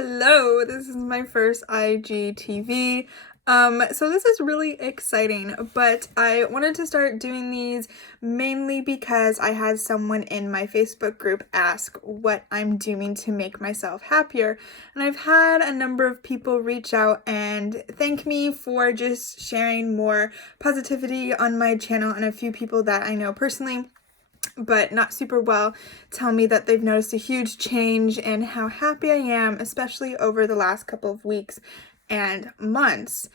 Hello, this is my first IGTV. So this is really exciting, but I wanted to start doing these mainly because I had someone in my Facebook group ask what I'm doing to make myself happier. And I've had a number of people reach out and thank me for just sharing more positivity on my channel, and a few people that I know personally but not super well, tell me that they've noticed a huge change in how happy I am, especially over the last couple of weeks and months.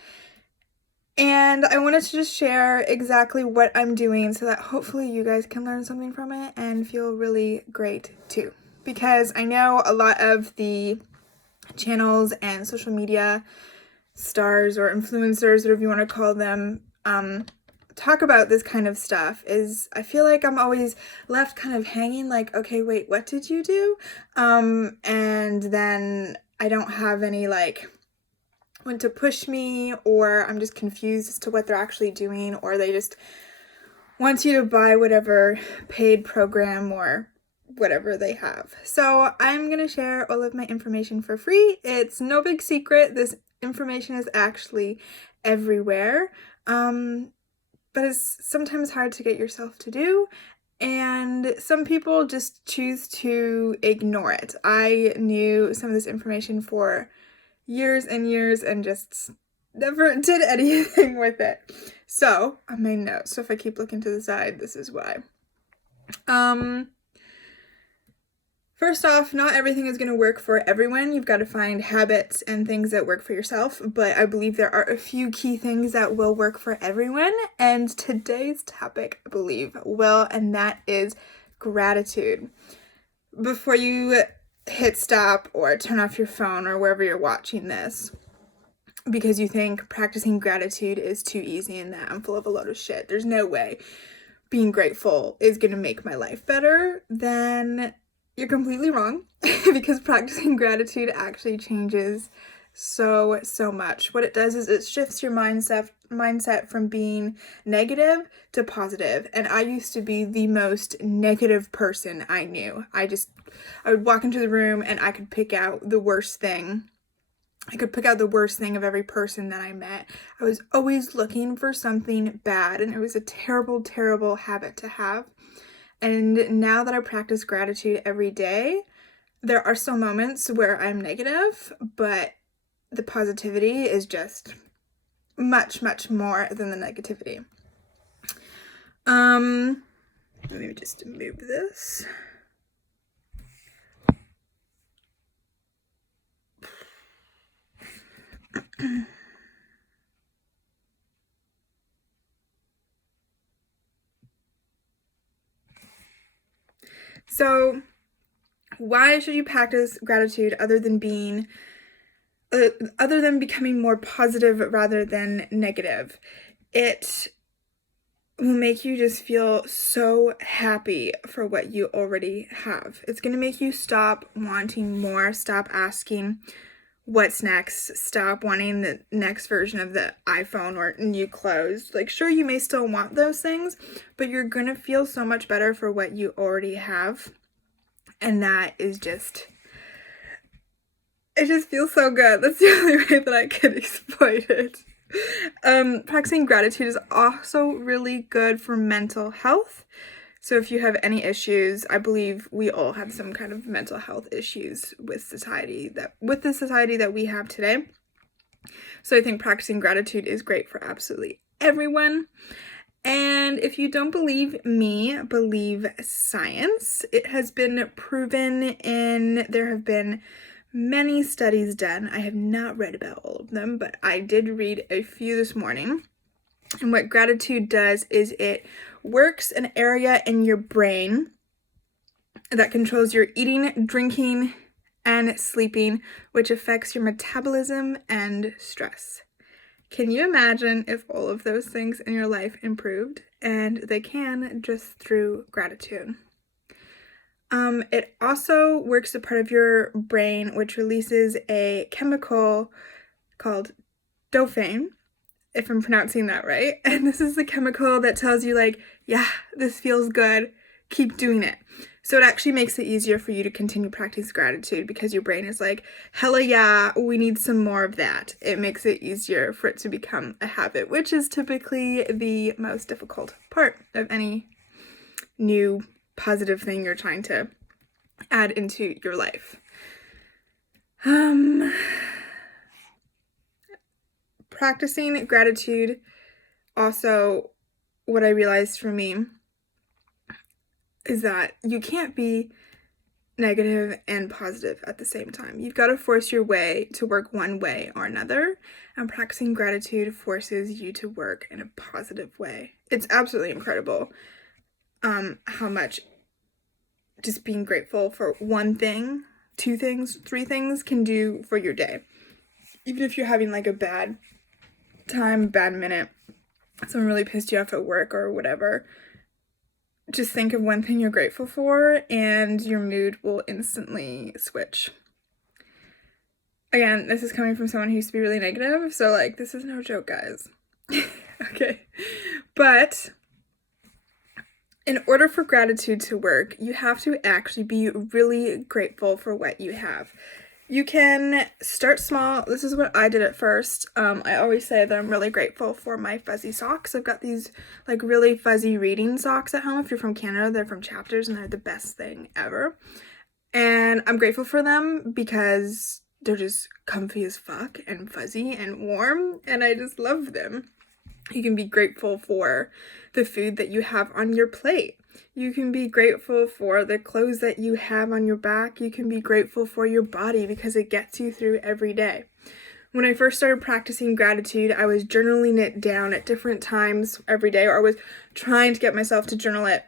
And I wanted to just share exactly what I'm doing so that hopefully you guys can learn something from it and feel really great too. Because I know a lot of the channels and social media stars or influencers, whatever you want to call them, talk about this kind of stuff. Is I feel like I'm always left kind of hanging, like, okay, wait, what did you do? And then I don't have any like one to push me, or I'm just confused as to what they're actually doing, or they just want you to buy whatever paid program or whatever they have. So I'm gonna share all of my information for free. It's no big secret. This information is actually everywhere. But it's sometimes hard to get yourself to do, and some people just choose to ignore it. I knew some of this information for years and years and just never did anything with it. So, I made notes, so if I keep looking to the side, this is why. First off, not everything is going to work for everyone. You've got to find habits and things that work for yourself, but I believe there are a few key things that will work for everyone, and today's topic, I believe, will, and that is gratitude. Before you hit stop or turn off your phone or wherever you're watching this, because you think practicing gratitude is too easy and that I'm full of a load of shit, there's no way being grateful is going to make my life better, then you're completely wrong. Because practicing gratitude actually changes so much. What it does is it shifts your mindset from being negative to positive. And I used to be the most negative person I knew. I would walk into the room and I could pick out the worst thing. I could pick out the worst thing of every person that I met. I was always looking for something bad, and it was a terrible habit to have. And now that I practice gratitude every day, there are still moments where I'm negative, but the positivity is just much more than the negativity. Let me just move this. So, why should you practice gratitude other than becoming more positive rather than negative? It will make you just feel so happy for what you already have. It's going to make you stop wanting more, stop asking what's next, stop wanting the next version of the iPhone or new clothes. Like, sure, you may still want those things, but you're going to feel so much better for what you already have. And that is just, it just feels so good. That's the only way that I can explain it. Practicing gratitude is also really good for mental health. So if you have any issues, I believe we all have some kind of mental health issues with the society that we have today. So I think practicing gratitude is great for absolutely everyone. And if you don't believe me, believe science. It has been proven, and there have been many studies done. I have not read about all of them, but I did read a few this morning. And what gratitude does is it works an area in your brain that controls your eating, drinking, and sleeping, which affects your metabolism and stress. Can you imagine if all of those things in your life improved? And they can, just through gratitude. It also works a part of your brain which releases a chemical called dopamine, if I'm pronouncing that right. And this is the chemical that tells you, like, yeah, this feels good. keep doing it. So it actually makes it easier for you to continue practicing gratitude because your brain is like, hella yeah, we need some more of that. It makes it easier for it to become a habit, which is typically the most difficult part of any new positive thing you're trying to add into your life. Practicing gratitude, also, what I realized for me is that you can't be negative and positive at the same time. You've got to force your way to work one way or another, and practicing gratitude forces you to work in a positive way. It's absolutely incredible how much just being grateful for one thing, two things, three things can do for your day. Even if you're having like a bad time, bad minute, someone really pissed you off at work or whatever, just think of one thing you're grateful for and your mood will instantly switch. Again, this is coming from someone who used to be really negative, so like this is no joke, guys. Okay. But in order for gratitude to work, you have to actually be really grateful for what you have. You can start small. This is what I did at first. I always say that I'm really grateful for my fuzzy socks. I've got these like really fuzzy reading socks at home. If you're from Canada, they're from Chapters and they're the best thing ever. And I'm grateful for them because they're just comfy as fuck and fuzzy and warm, and I just love them. You can be grateful for the food that you have on your plate. You can be grateful for the clothes that you have on your back. You can be grateful for your body because it gets you through every day. When I first started practicing gratitude, I was journaling it down at different times every day, or I was trying to get myself to journal it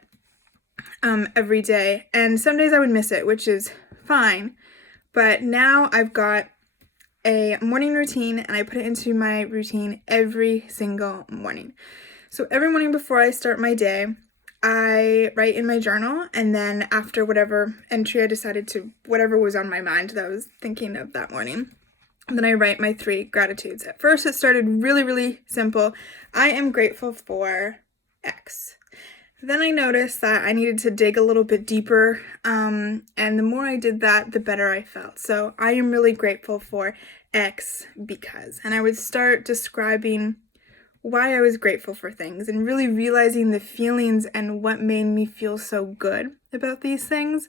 every day. And some days I would miss it, which is fine. But now I've got a morning routine and I put it into my routine every single morning. So every morning before I start my day, I write in my journal, and then after whatever entry I decided to, whatever was on my mind that I was thinking of that morning, then I write my 3 gratitudes. At first it started really, really simple. I am grateful for X. Then I noticed that I needed to dig a little bit deeper, and the more I did that, the better I felt. So I am really grateful for X because, and I would start describing why I was grateful for things and really realizing the feelings and what made me feel so good about these things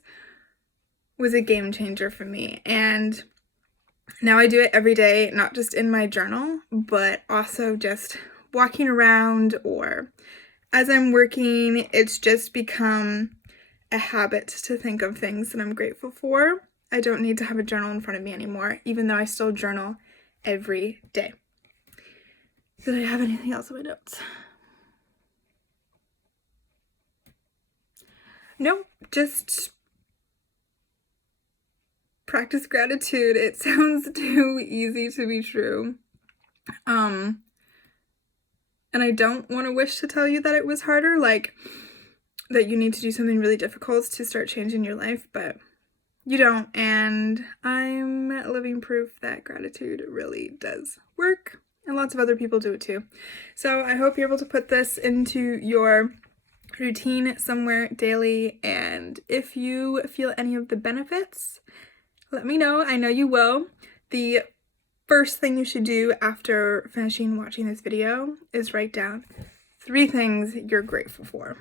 was a game changer for me. And now I do it every day, not just in my journal, but also just walking around or as I'm working. It's just become a habit to think of things that I'm grateful for. I don't need to have a journal in front of me anymore, even though I still journal every day. Did I have anything else in my notes? Nope, just practice gratitude. It sounds too easy to be true. And I don't want to wish to tell you that it was harder, like that you need to do something really difficult to start changing your life, but you don't, and I'm living proof that gratitude really does work, and lots of other people do it too. So I hope you're able to put this into your routine somewhere daily, and if you feel any of the benefits, let me know. I know you will. The first thing you should do after finishing watching this video is write down 3 things you're grateful for.